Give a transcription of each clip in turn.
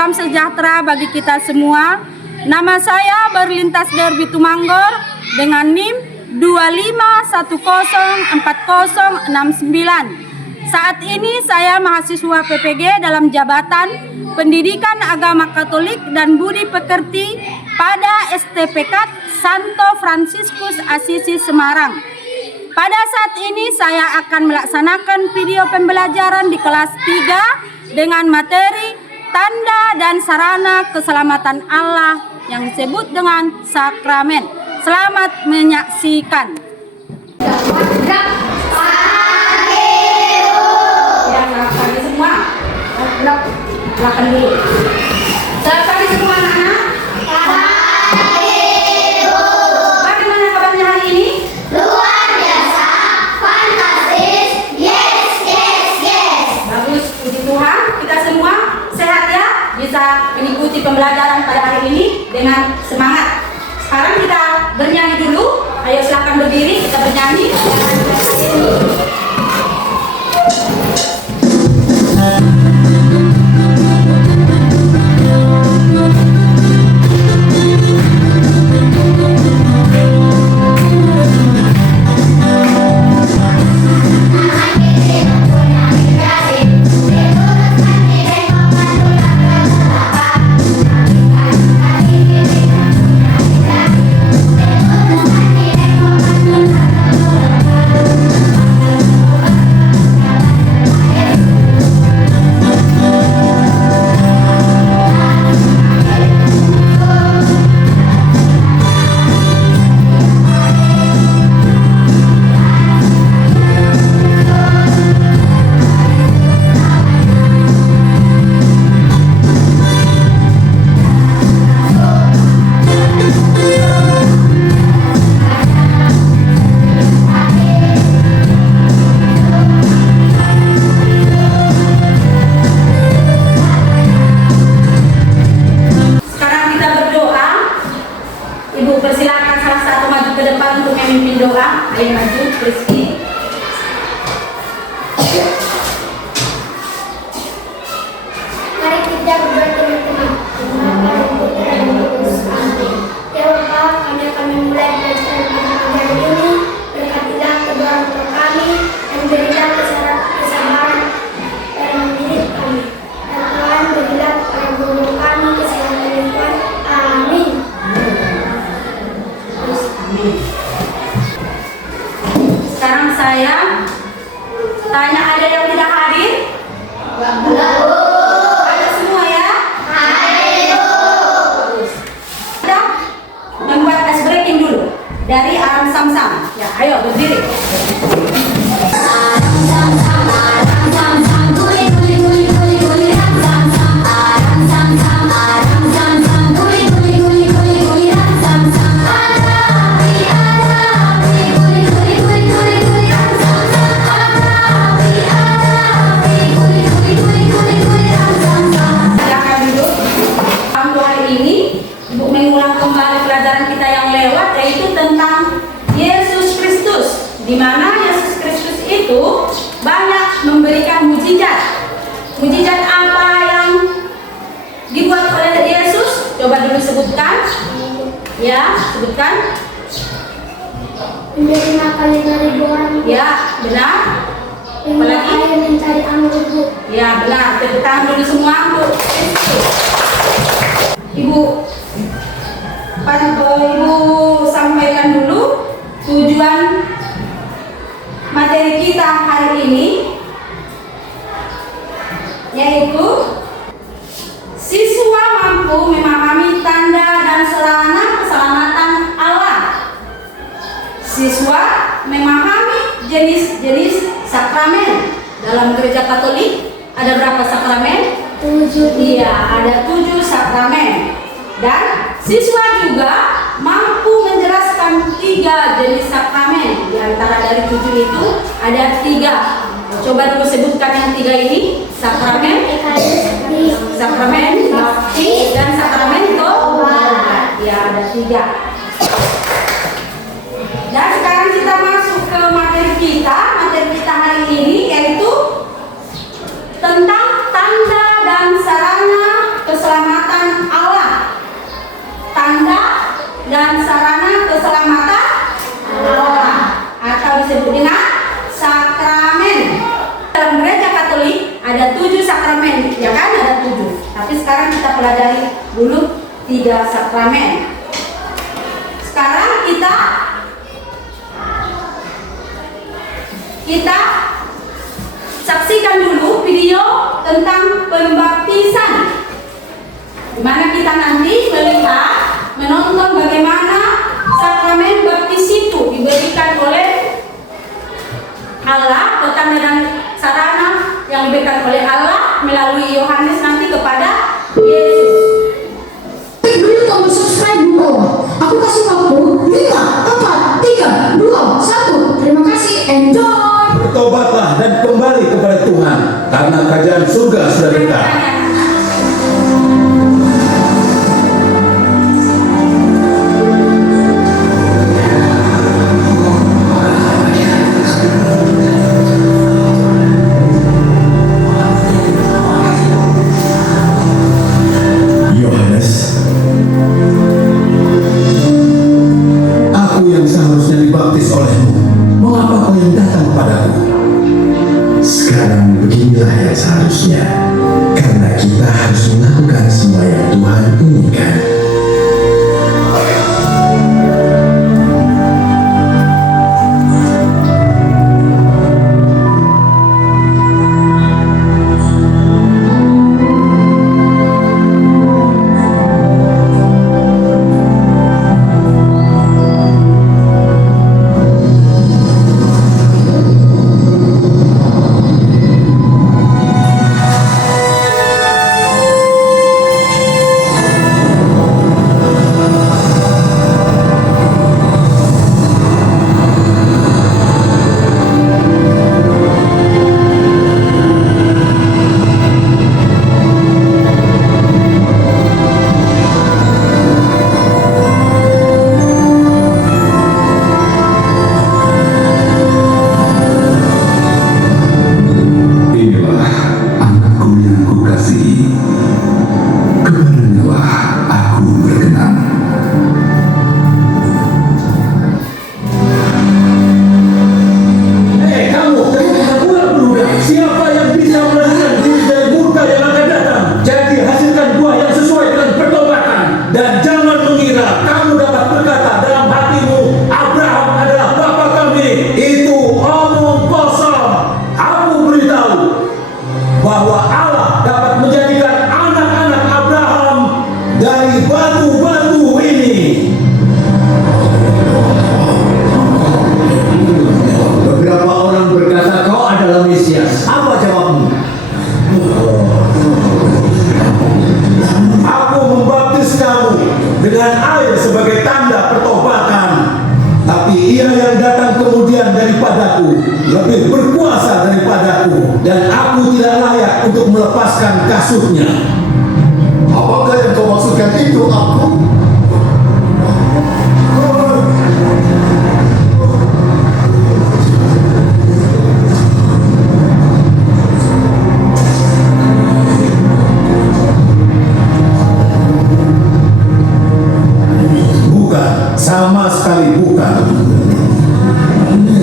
salam sejahtera bagi kita semua. Nama saya Berlintas Derby Tumanggor dengan NIM 25104069. Saat ini saya mahasiswa PPG dalam jabatan Pendidikan Agama Katolik dan Budi Pekerti pada STPK Santo Fransiskus Asisi Semarang. Pada saat ini saya akan melaksanakan video pembelajaran di kelas 3 dengan materi tanda dan sarana keselamatan Allah yang disebut dengan sakramen. Selamat menyaksikan. Pagi semua, belakang dulu. Selamat pagi semua anak-anak. Bagaimana kabarnya hari ini? Luar biasa, fantastis, yes. Bagus, puji Tuhan. Kita semua sehat ya, bisa mengikuti pembelajaran pada hari ini dengan semangat. Sekarang kita bernyanyi dulu. Ayo silakan berdiri, kita bernyanyi. Persilakan salah satu maju ke depan untuk memimpin doa. Ayo maju, Rizky. Mari kita berdoa teman-teman. Ya Allah, kami akan memulai belajar hari ini. Berkatilah kedua orang tua kami dan berilah kesabaran dalam diri kami. Dan Tuhan berilah para guru kami kesehatan dan Tuhan. Amin. Sekarang saya tanya, ada yang tidak hadir? Ada semua ya? Kita membuat ice breaking dulu dari Aram Samsam. Ya, ayo berdiri. Di mana Yesus Kristus itu banyak memberikan mujizat. Mujizat apa yang dibuat oleh Yesus? Coba dulu sebutkan. Ya, sebutkan. Menjadi makan 5.000 orang. Ya, benar. Apalagi? Air mencari anggur, Bu. Ya, benar. Tepuk tangan dulu semua untuk Ibu. Ibu sampaikan dulu tujuan materi kita hari ini, yaitu siswa mampu memahami tanda dan sarana keselamatan Allah. Siswa memahami jenis-jenis sakramen. Dalam gereja Katolik ada berapa sakramen? 7. Iya, ada 7 sakramen. Dan siswa juga mampu menjelaskan 3 jenis sakramen. Di antara dari 7 itu ada 3. Coba dulu sebutkan yang 3 ini. Sakramen bakti dan sakramen tobat. Ya, ada 3. Dan sekarang kita masuk ke materi kita. Materi kita hari ini yaitu tentang tanda dan sarana keselamatan keselamatan Allah. Tanda dan sarana keselamatan Allah atau disebut dengan sakramen. Dalam gereja Katolik ada 7 sakramen, ya kan? Ada 7. Tapi sekarang kita pelajari dulu 3 sakramen. Sekarang kita saksikan dulu video tentang pembaptisan, di mana kita nanti melihat, menonton bagaimana sakramen baptis itu diberikan oleh Allah, tanda dan sarana yang diberikan oleh Allah melalui Yohanes nanti kepada Yesus. Klik dulu tombol subscribe di bawah. Aku kasih waktu 5, 4, 3, 2, 1. Terima kasih. Enjoy. Bertobatlah dan kembali kepada Tuhan, karena kerajaan surga sudah dekat. Yohanes, aku yang seharusnya dibaptis olehmu, mengapa kau yang datang kepadaku? Sekarang beginilah yang seharusnya, karena kita harus melakukan semua yang Tuhan inginkan. Lebih berkuasa daripadaku, dan aku tidak layak untuk melepaskan kasutnya. Apakah yang kau maksudkan itu, aku? Bukan, sama sekali bukan.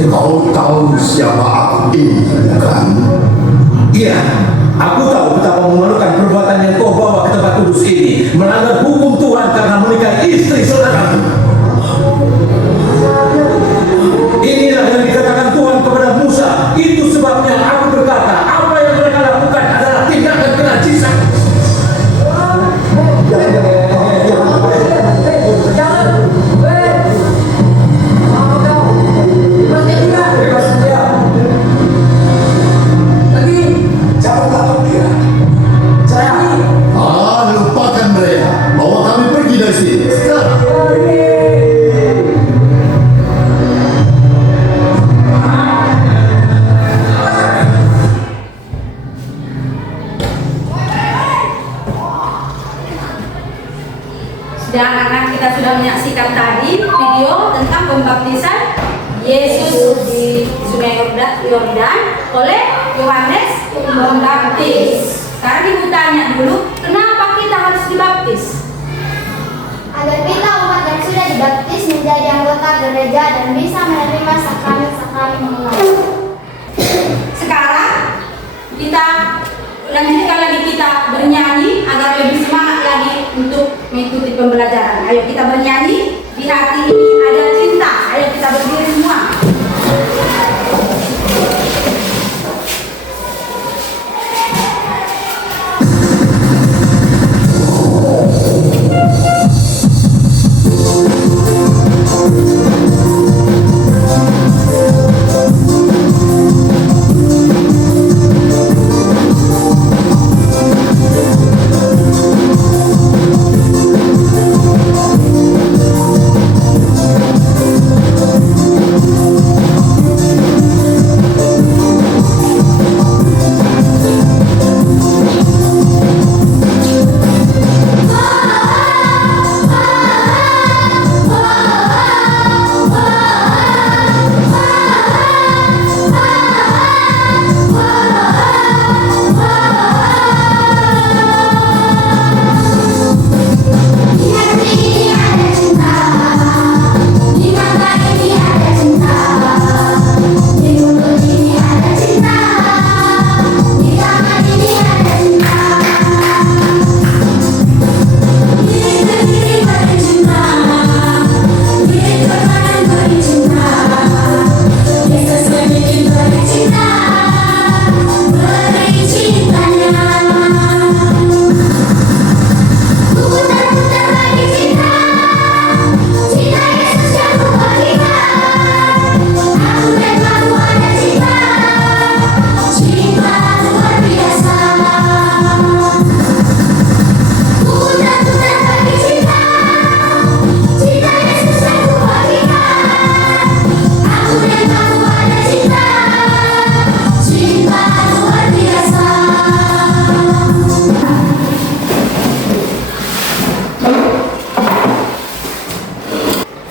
Kau tahu siapa aku ini, kan? Iya, aku tahu betapa memalukan perbuatan yang kau bawa ke tempat kudus ini, melanggar hukum Tuhan karena menikahi istri saudaramu. Inilah yang dikatakan Tuhan kepada Musa. Itu sebabnya aku berkata, apa yang mereka lakukan adalah tindakan kenajisan. Lupakan mereka. Bawa kami pergi dari sini. Sekarang. Dan anak kita sudah menyaksikan tadi video tentang pembaptisan Yesus di Sungai Yordan oleh Yohanes Pembaptis. Sekarang ibu tanya dulu, kenapa kita harus agar kita umat yang sudah dibaptis menjadi anggota gereja dan bisa menerima sakramen-sakramen mengulang. Sekarang kita lanjutkan lagi kita bernyanyi agar lebih semangat lagi untuk mengikuti pembelajaran. Ayo kita bernyanyi, di hati ini ada cinta. Ayo kita berdiri semua.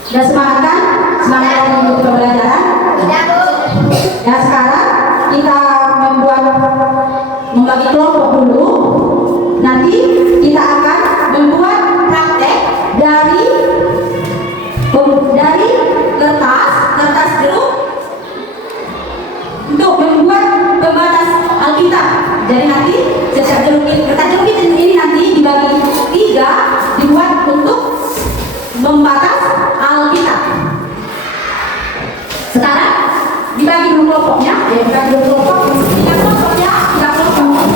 Sudah semangat kan? Semangat untuk pembelajaran? Ya, sekarang kita membagi kelompok dulu. Nanti kita akan membuat praktek dari kertas jeruk untuk membuat pembatas Alkitab. Jadi nanti setiap kertas jeruk ini nanti dibagi 3, dibuat untuk membatas Alkitab. Sekarang dibagi dulu kelompoknya, ya dibagi dulu kelompok. 3 kelompok ya, 3 kelompok.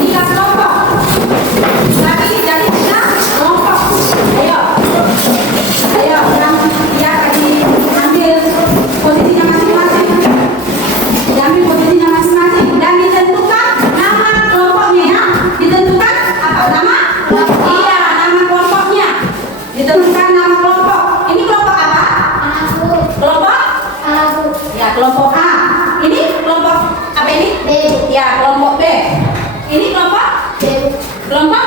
3 kelompok. Bagi jadi 3 kelompok. Ayo, yang ya ambil posisinya masing-masing. Diambil posisinya masing-masing dan ditentukan nama kelompoknya ya. Ditentukan apa nama? Iya, nama kelompoknya. Ditentukan nama kelompok. Ini kelompok apa? Kelompok? Ya, kelompok A. Ini kelompok apa ini? B. Ya, kelompok B. Ini kelompok? B. Kelompok?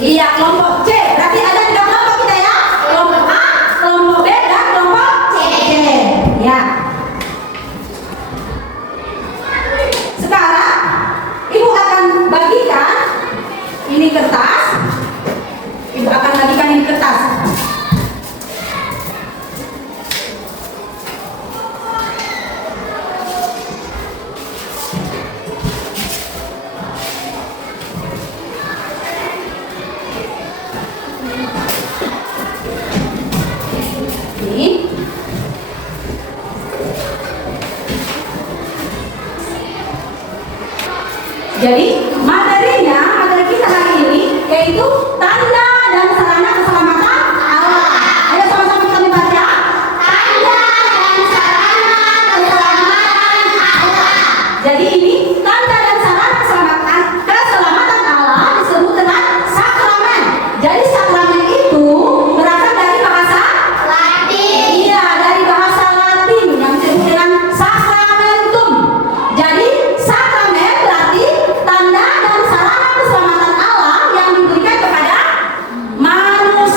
Iya, kelompok C. Berarti ada 3 kelompok kita ya. Kelompok A, kelompok B, dan kelompok C. Ya. Sekarang Ibu akan bagikan ini kertas. Ibu akan bagikan ini kertas. Ini. Jadi materi kita hari ini yaitu tanda dan sarana keselamatan Allah. Ayo sama-sama kita baca. Tanda dan sarana keselamatan Allah. Jadi ini tanda dan sarana keselamatan Allah disebut dengan sakramen. Jadi sakramen itu berasal dari bahasa Latin. Iya, dari bahasa Latin yang disebut dengan sakramentum. Jadi sakramen berarti tanda dan sarana keselamatan Allah yang diberikan kepada manusia.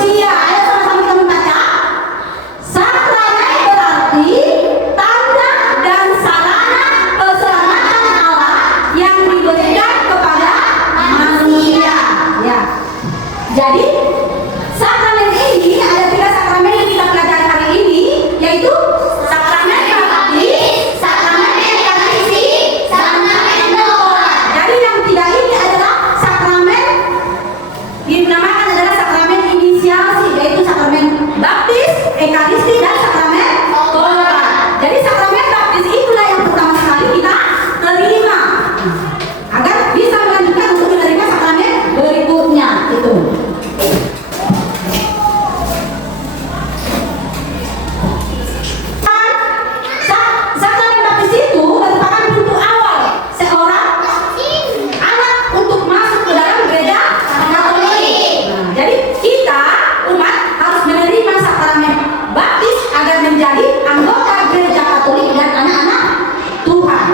Jadi sakramen ini ada 3 sakramen yang kita pelajari hari ini, yaitu sakramen baptis, sakramen ekaristi, sakramen doa. Jadi yang 3 ini adalah sakramen dinamakan adalah sakramen inisiasi, yaitu sakramen baptis, ekaristi, dan sakramen doa. Jadi sakramen baptis itulah yang pertama sekali kita terima agar bisa melanjutkan untuk menerima sakramen berikutnya itu. Sakramen baptis itu merupakan pintu awal seorang anak untuk masuk ke dalam gereja Katolik. Nah, jadi kita umat harus menerima sakramen baptis agar menjadi anggota gereja Katolik dan anak-anak Tuhan.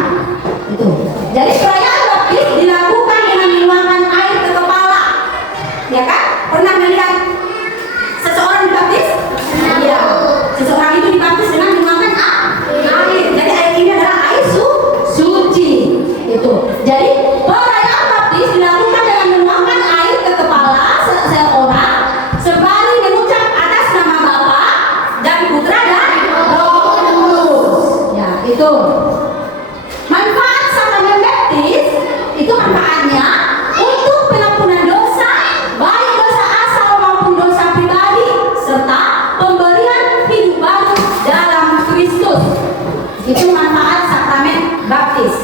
Itu. Jadi perayaan baptis dilakukan dengan menuangkan air ke kepala. Ya kan? Pernah melihat seseorang dibaptis? Iya. Seseorang itu dibaptis dengan menuangkan air. Jadi air ini adalah air suci. Itu. Jadi perayaan baptis dilakukan dengan menuangkan air ke kepala seseorang sembari mengucap atas nama Bapa dan Putra dan Roh Kudus. Ya, itu. Manfaat sakramen baptis itu manfaatnya untuk pengampunan dosa, baik dosa asal maupun dosa pribadi, serta pemberian hidup baru dalam Kristus. Itu manfaat sakramen baptis.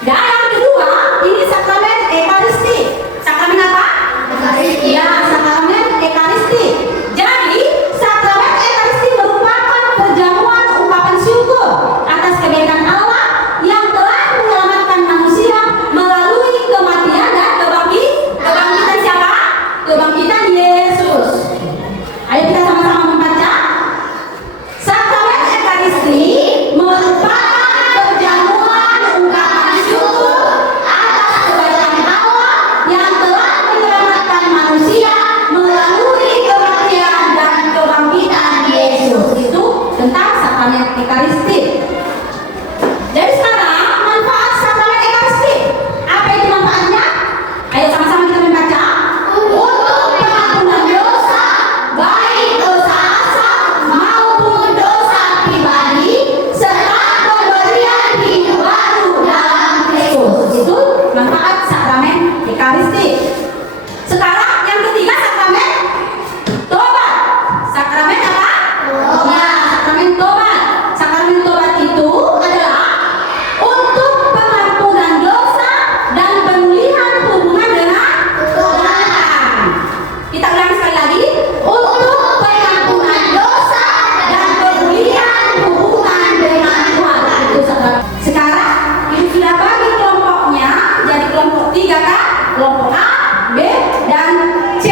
Dan yang kedua, ini sakramen ekaristi. Sakramen apa? Ekaristi. Ya, sakramen ekaristi. Jadi, sakramen ekaristi merupakan perjamuan ungkapan syukur atas kebaikan Allah yang telah menyelamatkan manusia melalui kematian dan kebangkitan siapa? Kebangkitan Yesus. Ayo kita sama-sama membaca. Sakramen ekaristi merupakan perjamuan ungkapan syukur atas kebaikan Allah yang telah menyelamatkan manusia melalui kematian dan kebangkitan Yesus. Itu tentang sakramen ekaristi. Jadi sekarang manfaat sakramen ekaristi. Apa itu manfaatnya? Ayo sama-sama kita membaca. Untuk pengampunan dosa, baik dosa asal maupun dosa pribadi, serta pemberian hidup baru dalam Kristus. Itu manfaat sakramen ekaristi. Sekarang yang ketiga sakramen tobat. Sakramen apa? Ya, sakramen tobat. Sakramen tobat itu adalah untuk pengampunan dosa dan pemulihan hubungan dengan Tuhan. Kita ulang sekali lagi. Untuk pengampunan dosa dan pemulihan hubungan dengan Tuhan. Itu sakramen. Sekarang ini sudah bagi kelompoknya jadi kelompok 3 kan? Kelompok A, B, dan C.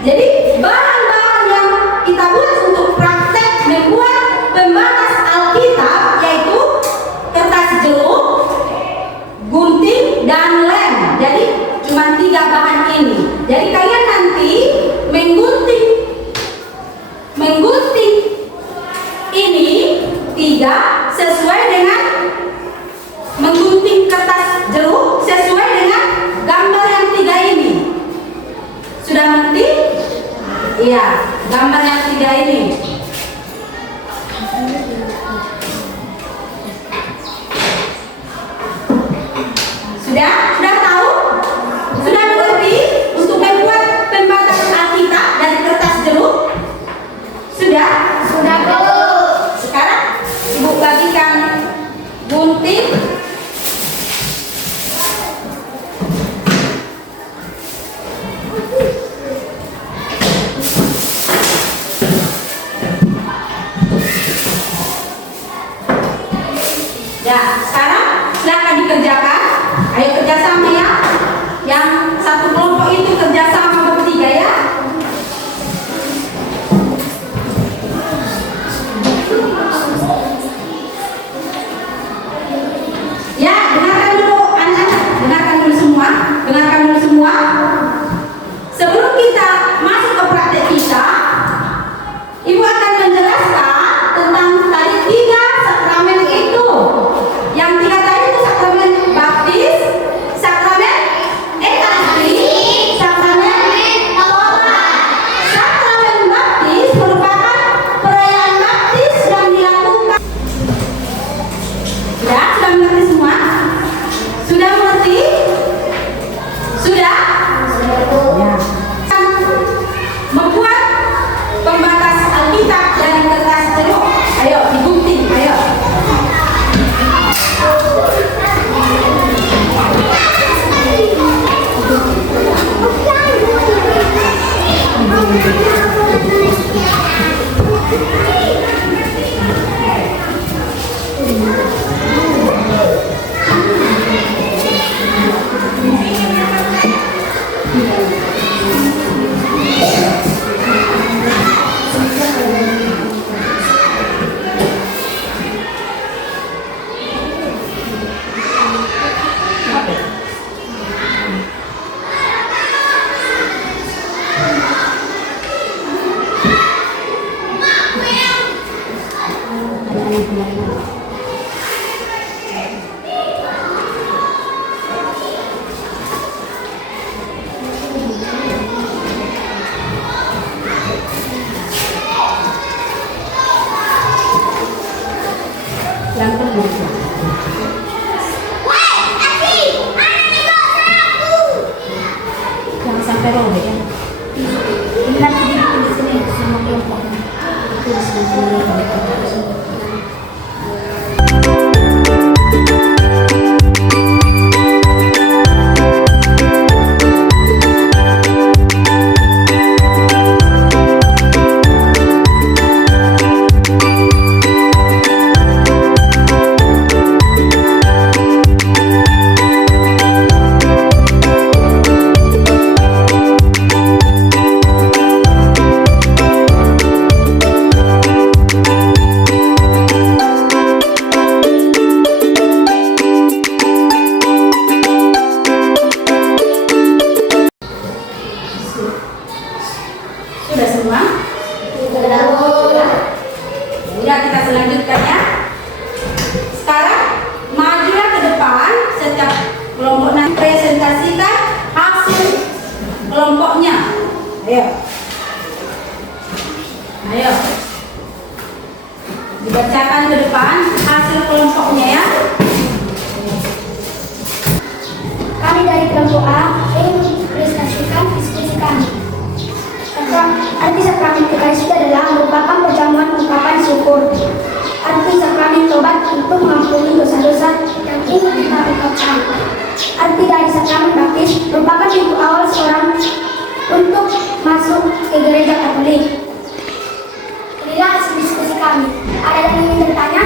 Jadi bahan-bahan yang kita buat untuk praktek membuat pembatas Alkitab yaitu kertas jeruk, gunting, dan lem. Jadi cuma 3 bahan ini. Jadi kalian nanti menggunting ini 3 sesuai dengan menggunting kertas jeruk sesuai dengan gambar yang 3 ini. Sudah mengerti? Iya, gambar yang 3 ini. Sudah tahu? Sudah mengerti untuk membuat pembatas Alkitab dari kertas jeruk? Sudah? Sudah, Bu. Sekarang Ibu bagikan gunting. Ya, sekarang silakan dikerjakan. Ayo kerjasama ya. Yang satu kelompok itu kerjasama bertiga ya. Ya, dengarkan dulu anak-anak, dengarkan dulu semua. Sebelum kita masuk ke praktek kita, Ibu akan menjelaskan tentang tadi 3 sakramen itu. Yang 3 tadi itu sakramen baptis, sakramen Jangan sampai robek ya. Ingat di sini sama kelompok. Sudah semua? Sudah, kita selanjutkan ya. Sekarang majulah ke depan, setiap kelompok nanti presentasikan hasil kelompoknya. Ayo. Ayo. Dibacakan ke depan hasil kelompoknya ya. Kami dari kelompok A ingin mempresentasikan diskusi kami. Arti sakramen Ekaristi adalah merupakan perjamuan ungkapan syukur. Arti sakramen tobat untuk mengampuni dosa-dosa yang ingin kita ungkapkan. Arti dari sakramen baptis merupakan pintu awal seorang untuk masuk ke gereja Katolik. Inilah hasil diskusi kami. Ada yang ingin bertanya?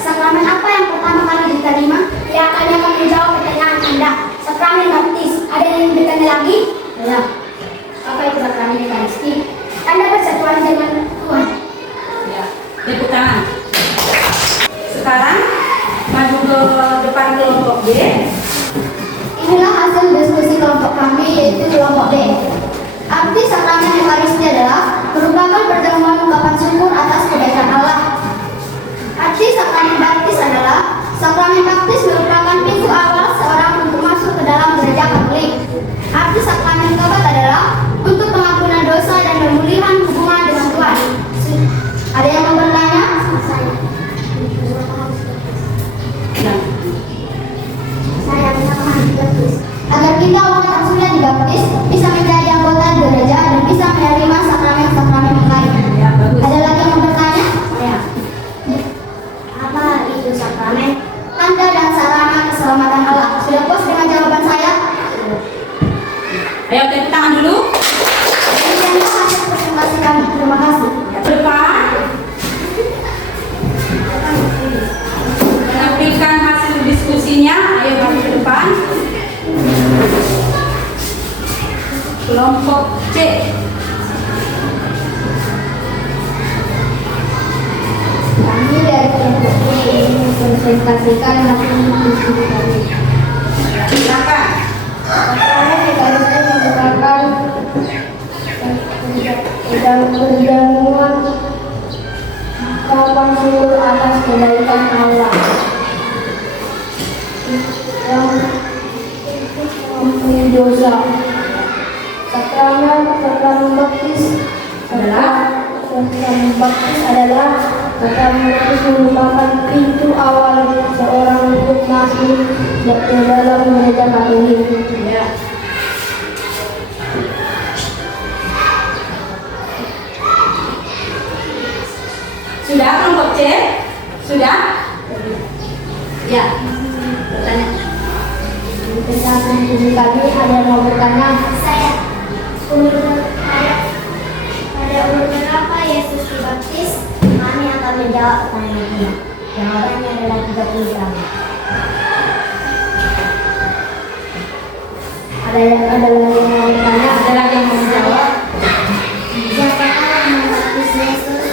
Sakramen apa yang pertama kali diterima? Yang akan menjawab pertanyaan Anda. Sakramen baptis. Ada yang ingin bertanya lagi? Ya. Apa itu sakramen Ekaristi? Tanda persatuan dengan Tuhan. Ya. Tepuk tangan. Sekarang maju ke depan kelompok B. Inilah hasil diskusi kelompok kami, yaitu kelompok B. Arti sakramen Ekaristi adalah merupakan perjamuan ungkapan syukur atas kebaikan Allah. Arti sakramen baptis adalah sakramen baptis merupakan pintu awal seorang untuk masuk ke dalam gereja Katolik. Arti sakramen tobat adalah untuk pengampunan dosa dan pemulihan hubungan dengan Tuhan. Ada yang mau bertanya? Saya mengaku dibaptis. Agar kita umat yang sudah dibaptis bisa menjadi anggota gereja dan bisa menerima sakramen-sakramen yang lain. Ya, bagus. Ada lagi yang mau bertanya? Ya. Apa itu sakramen? Tanda dan sarana keselamatan Allah. Sudah puas dengan jawaban saya? Ayo tepuk tangan dulu. Demikianlah hasil presentasi kami. Terima kasih. Ke depan. Menampilkan hasil diskusinya. Ayo maju ke depan. Kelompok C. Kami dari kelompok B ingin mempresentasikan hasil diskusi kami. Silakan. Sakramen Ekaristi merupakan perjamuan ungkapan syukur atas kebaikan Allah yang mengampuni dosa. Sakramen baptis adalah sakramen baptis merupakan pintu awal seorang untuk masuk ke dalam gereja Katolik. Ya. Sudah kelompok C? Sudah? Ya. Bertanya. Tentang diskusi kami, ada yang mau bertanya? Saya. Pada umur berapa Yesus dibaptis? Kami akan menjawab pertanyaan ini. Jawabannya adalah 30 tahun. Ada lagi yang mau bertanya? Ada lagi yang mau menjawab? Siapakah yang membaptis Yesus?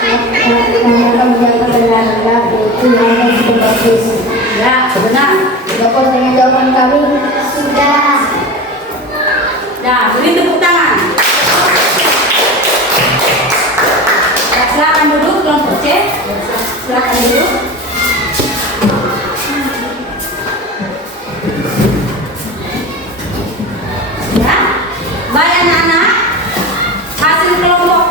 Yang akan menjawab adalah yaitu Yohanes Pembaptis. Ya, benar. Sudah puas dengan jawaban kami? Sudah. Nah, beri tepuk tangan. Ya, silakan duduk kelompok C. Silakan duduk. Ya, baik anak-anak. Hasil kelompok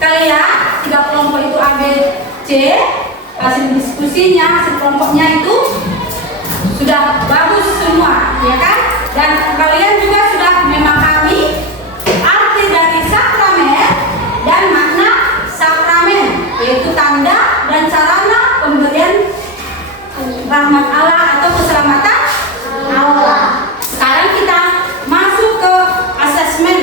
kalian, 3 kelompok itu ambil C, hasil diskusinya, hasil kelompoknya itu sudah bagus semua, ya kan? Dan kalian juga sudah memahami arti dari sakramen dan makna sakramen, yaitu tanda dan sarana pemberian rahmat Allah atau keselamatan Allah. Sekarang kita masuk ke asesmen,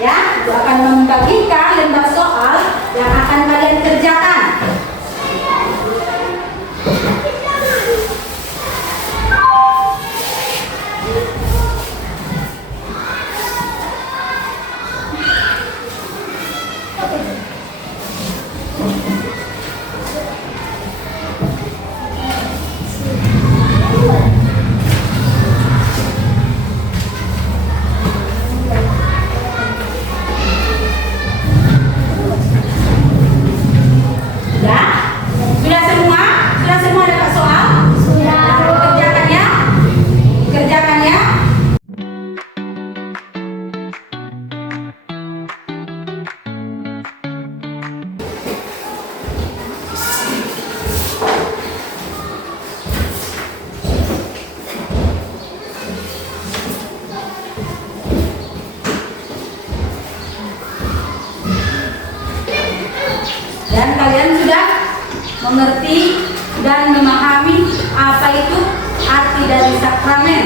ya. Itu akan membagikan lembar soal yang akan kalian kerjakan. Sudah semua? Sudah semua dapat soal? Sudah. Kerjakan ya. Kerjakan ya. Dan kalian sudah mengerti dan memahami apa itu arti dari sakramen,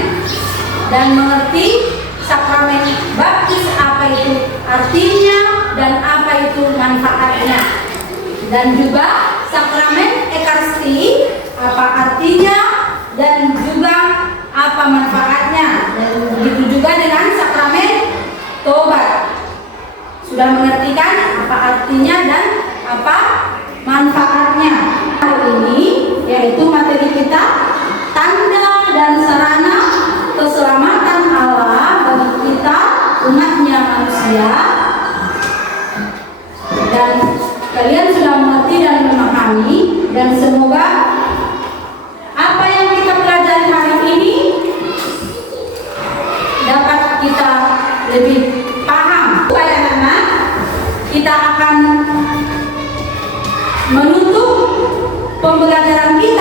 dan mengerti sakramen baptis apa itu artinya dan apa itu manfaatnya, dan juga sakramen ekaristi apa artinya dan juga apa manfaatnya, dan begitu juga dengan sakramen tobat. Sudah mengerti kan apa artinya dan apa manfaatnya? Hari ini yaitu materi kita tanda dan sarana keselamatan Allah bagi kita umatnya manusia, dan kalian sudah mengerti dan memahami, dan semoga apa yang kita pelajari hari ini dapat kita lebih paham. Supaya anak kita akan menutup pembelajaran kita